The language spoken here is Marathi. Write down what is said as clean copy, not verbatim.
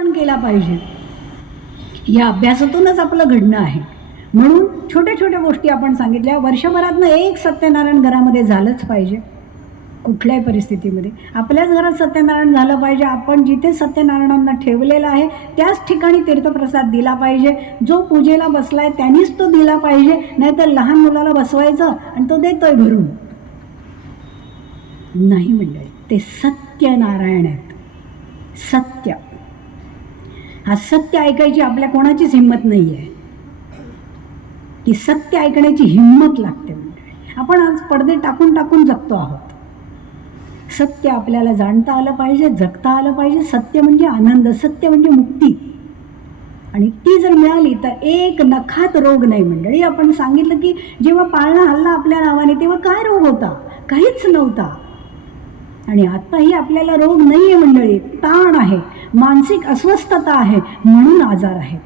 केला पाहिजे. या अभ्यासातूनच आपलं घडणं आहे. म्हणून छोट्या छोट्या गोष्टी आपण सांगितल्या. वर्षभरातनं एक सत्यनारायण घरामध्ये झालंच पाहिजे. कुठल्याही परिस्थितीमध्ये आपल्याच घरात सत्यनारायण झालं पाहिजे. आपण जिथे सत्यनारायणांना ठेवलेलं आहे त्याच ठिकाणी तीर्थप्रसाद दिला पाहिजे. जो पूजेला बसलाय त्यांनीच तो दिला पाहिजे. नाहीतर लहान मुलाला बसवायचं आणि तो देतोय भरून. नाही मंडळी, ते सत्यनारायण आहेत. सत्य, हा सत्य ऐकायची आपल्या कोणाचीच हिंमत नाही आहे की सत्य ऐकण्याची हिंमत लागते. मंडळी, आपण आज पडदे टाकून टाकून जगतो आहोत. सत्य आपल्याला जाणता आलं पाहिजे, जगता आलं पाहिजे. सत्य म्हणजे आनंद, सत्य म्हणजे मुक्ती. आणि ती जर मिळाली तर एक नखात रोग नाही. मंडळी, आपण सांगितलं की जेव्हा पाळणा हल्ला आपल्या नावाने तेव्हा काय रोग होता? काहीच नव्हता. आणि आताही आपल्याला रोग नाही आहे मंडळी, ताण आहे, मानसिक अस्वस्थता आहे, म्हणून आजार आहेत.